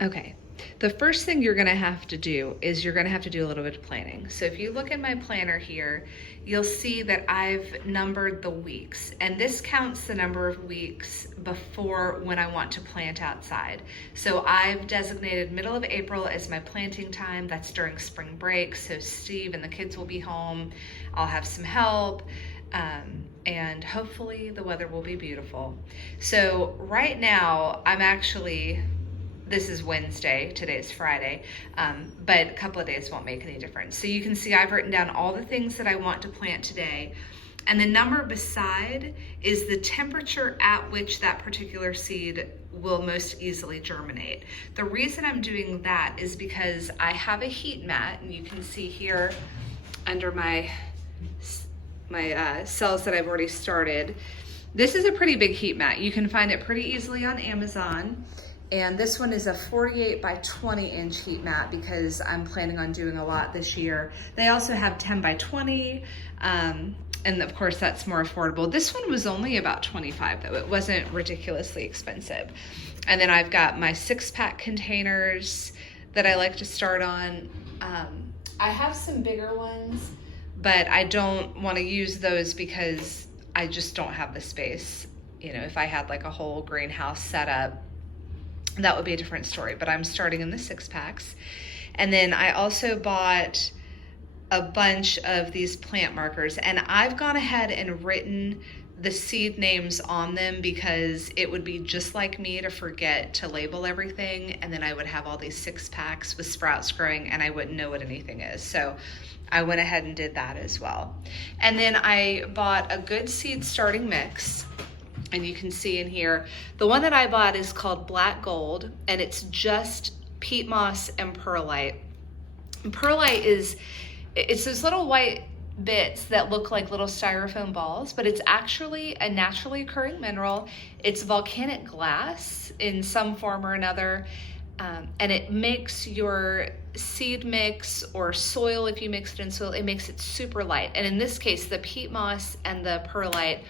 Okay, the first thing you're gonna have to do is you're gonna have to do a little bit of planning. So if you look at my planner here, you'll see that I've numbered the weeks, and this counts the number of weeks before when I want to plant outside. So I've designated middle of April as my planting time. That's during spring break, so Steve and the kids will be home. I'll have some help. And hopefully the weather will be beautiful. So right now this is Wednesday, today's Friday, but a couple of days won't make any difference. So you can see I've written down all the things that I want to plant today, and the number beside is the temperature at which that particular seed will most easily germinate. The reason I'm doing that is because I have a heat mat, and you can see here under my cells that I've already started. This is a pretty big heat mat. You can find it pretty easily on Amazon. And this one is a 48 by 20 inch heat mat because I'm planning on doing a lot this year. They also have 10 by 20, and of course that's more affordable. This one was only about 25 though. It wasn't ridiculously expensive. And then I've got my 6-pack containers that I like to start on. I have some bigger ones, but I don't want to use those because I just don't have the space. You know, if I had like a whole greenhouse set up, that would be a different story, but I'm starting in the 6-packs. And then I also bought a bunch of these plant markers, and I've gone ahead and written the seed names on them because it would be just like me to forget to label everything, and then I would have all these 6-packs with sprouts growing and I wouldn't know what anything is. So I went ahead and did that as well. And then I bought a good seed starting mix. And you can see in here, the one that I bought is called Black Gold, and it's just peat moss and perlite. And perlite it's those little white bits that look like little styrofoam balls, but it's actually a naturally occurring mineral. It's volcanic glass in some form or another, and it makes your seed mix or soil, if you mix it in soil, it makes it super light. And in this case, the peat moss and the perlite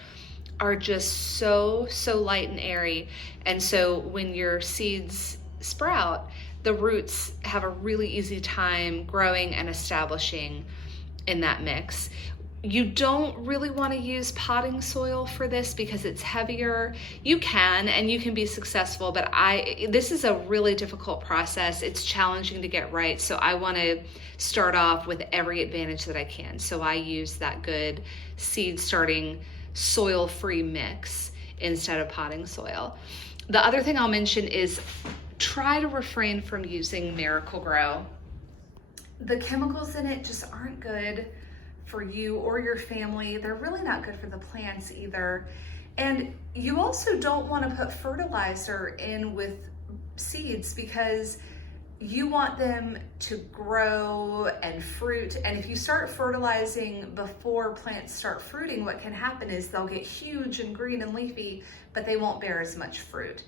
are just so light and airy. And so when your seeds sprout, the roots have a really easy time growing and establishing in that mix. You don't really want to use potting soil for this because it's heavier. You can, and you can be successful, but this is a really difficult process. It's challenging to get right. So I want to start off with every advantage that I can. So I use that good seed starting soil-free mix instead of potting soil. The other thing I'll mention is try to refrain from using Miracle-Gro. The chemicals in it just aren't good for you or your family. They're really not good for the plants either. And you also don't want to put fertilizer in with seeds because you want them to grow and fruit. And if you start fertilizing before plants start fruiting, what can happen is they'll get huge and green and leafy, but they won't bear as much fruit.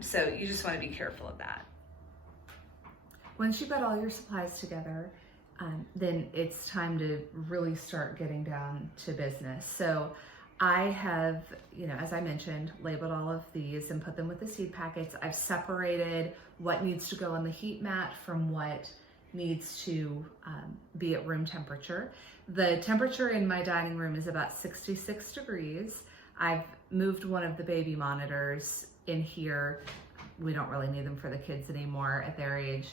So you just want to be careful of that. Once you've got all your supplies together, then it's time to really start getting down to business. So I have, as I mentioned, labeled all of these and put them with the seed packets. I've separated what needs to go on the heat mat from what needs to be at room temperature. The temperature in my dining room is about 66 degrees. I've moved one of the baby monitors in here. We don't really need them for the kids anymore at their age.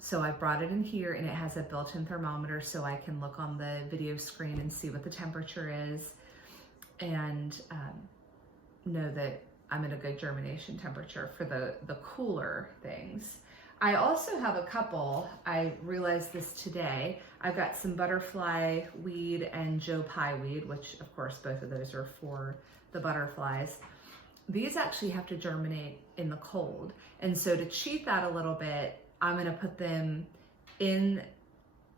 So I brought it in here, and it has a built-in thermometer so I can look on the video screen and see what the temperature is and know that I'm at a good germination temperature for the cooler things. I also have a couple, I realized this today, I've got some butterfly weed and Joe Pye weed, which of course both of those are for the butterflies. These actually have to germinate in the cold. And so to cheat that a little bit, I'm gonna put them in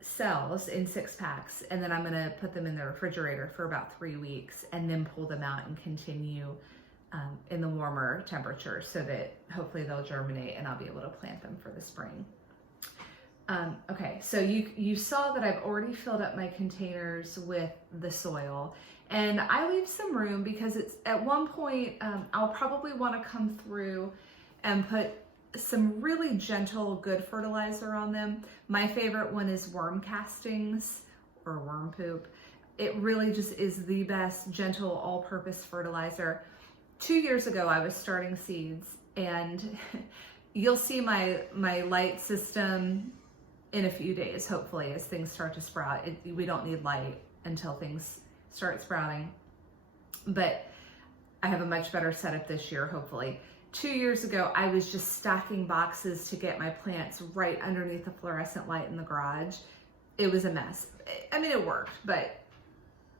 cells in 6-packs, and then I'm gonna put them in the refrigerator for about 3 weeks and then pull them out and continue in the warmer temperature so that hopefully they'll germinate and I'll be able to plant them for the spring. Okay, so you saw that I've already filled up my containers with the soil, and I leave some room because it's at one point I'll probably want to come through and put some really gentle, good fertilizer on them. My favorite one is worm castings or worm poop. It really just is the best gentle all-purpose fertilizer. 2 years ago, I was starting seeds, and you'll see my light system in a few days, hopefully, as things start to sprout. We don't need light until things start sprouting, but I have a much better setup this year, hopefully. 2 years ago, I was just stacking boxes to get my plants right underneath the fluorescent light in the garage. It was a mess. I mean, it worked, but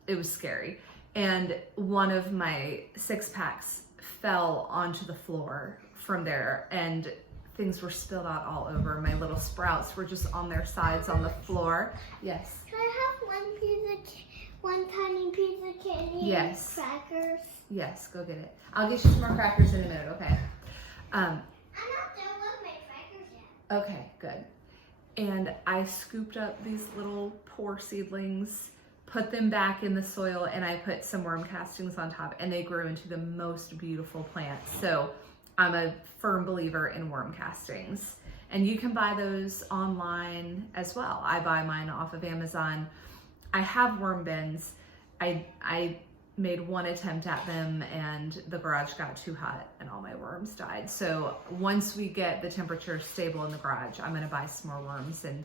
it was scary. And one of my 6-packs fell onto the floor from there, and things were spilled out all over. My little sprouts were just on their sides on the floor. Yes. Can I have one tiny piece of candy? Yes. And crackers. Yes, go get it. I'll get you some more crackers in a minute, okay? I'm not done with my crackers yet. Okay, good. And I scooped up these little poor seedlings, put them back in the soil, and I put some worm castings on top, and they grew into the most beautiful plants. So I'm a firm believer in worm castings. And you can buy those online as well. I buy mine off of Amazon. I have worm bins. I made one attempt at them, and the garage got too hot and all my worms died. So once we get the temperature stable in the garage, I'm gonna buy some more worms and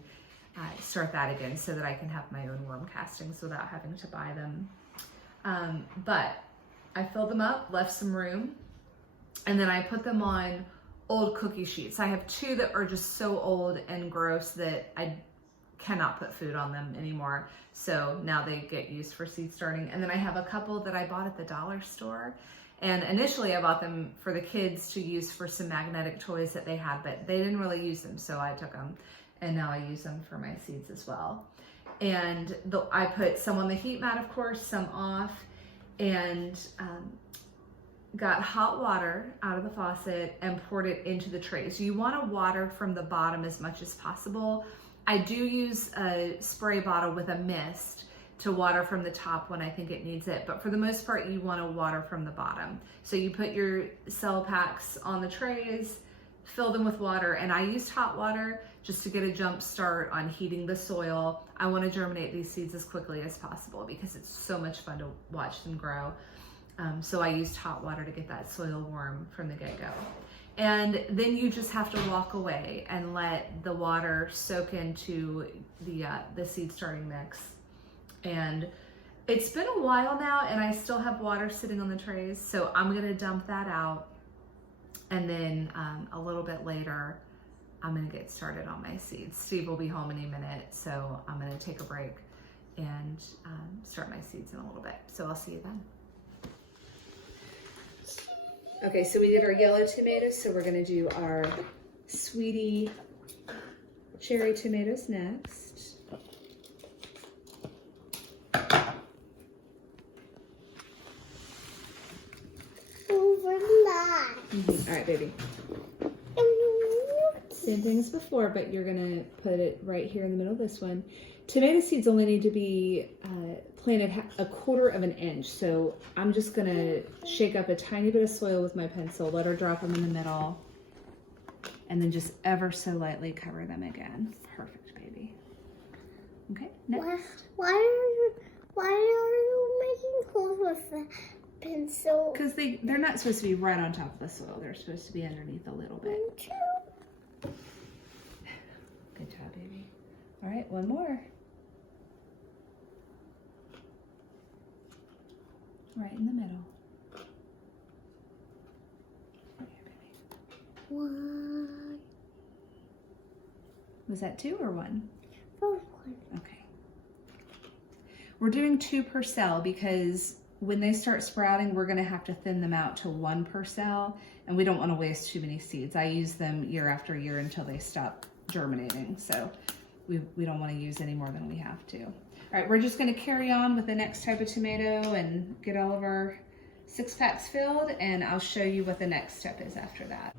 start that again so that I can have my own worm castings without having to buy them. But I filled them up, left some room, and then I put them on old cookie sheets. I have 2 that are just so old and gross that I cannot put food on them anymore. So now they get used for seed starting. And then I have a couple that I bought at the dollar store. And initially I bought them for the kids to use for some magnetic toys that they had, but they didn't really use them. So I took them, and now I use them for my seeds as well. And I put some on the heat mat, of course, some off, and got hot water out of the faucet and poured it into the trays. You want to water from the bottom as much as possible. I do use a spray bottle with a mist to water from the top when I think it needs it, but for the most part, you want to water from the bottom. So you put your cell packs on the trays, fill them with water, and I used hot water just to get a jump start on heating the soil. I want to germinate these seeds as quickly as possible because it's so much fun to watch them grow. So I used hot water to get that soil warm from the get-go. And then you just have to walk away and let the water soak into the seed starting mix. And it's been a while now, and I still have water sitting on the trays, so I'm gonna dump that out. And then a little bit later, I'm gonna get started on my seeds. Steve will be home any minute, so I'm gonna take a break and start my seeds in a little bit. So I'll see you then. Okay, so we did our yellow tomatoes, so we're gonna do our sweetie cherry tomatoes next. All right, baby. Same thing as before, but you're gonna put it right here in the middle of this one. Tomato seeds only need to be planted 1/4 of an inch. So I'm just gonna shake up a tiny bit of soil with my pencil, let her drop them in the middle, and then just ever so lightly cover them again. Perfect, baby. Okay, next. Why are you making holes with the pencil? Because they're not supposed to be right on top of the soil. They're supposed to be underneath a little bit. Good job, baby. All right, one more. Right in the middle. There, baby. One. Was that 2 or 1? Both one. Okay. We're doing 2 per cell because when they start sprouting, we're gonna have to thin them out to 1 per cell, and we don't wanna waste too many seeds. I use them year after year until they stop germinating, so we don't wanna use any more than we have to. All right, we're just gonna carry on with the next type of tomato and get all of our 6-packs filled, and I'll show you what the next step is after that.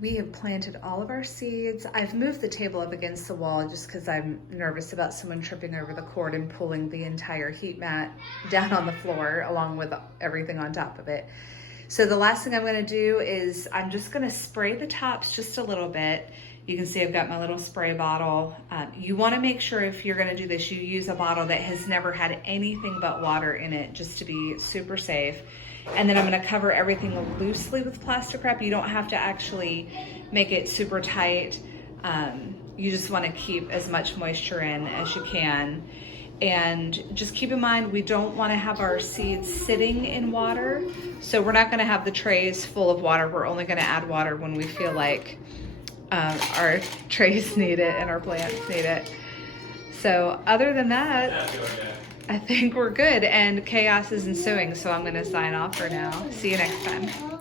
We have planted all of our seeds. I've moved the table up against the wall just because I'm nervous about someone tripping over the cord and pulling the entire heat mat down on the floor along with everything on top of it. So the last thing I'm gonna do is I'm just gonna spray the tops just a little bit. You can see I've got my little spray bottle. You wanna make sure if you're gonna do this, you use a bottle that has never had anything but water in it, just to be super safe. And then I'm gonna cover everything loosely with plastic wrap. You don't have to actually make it super tight. You just wanna keep as much moisture in as you can. And just keep in mind, we don't wanna have our seeds sitting in water. So we're not gonna have the trays full of water. We're only gonna add water when we feel like our trays need it and our plants need it. So other than that, I think we're good, and chaos is ensuing, so I'm gonna sign off for now. See you next time.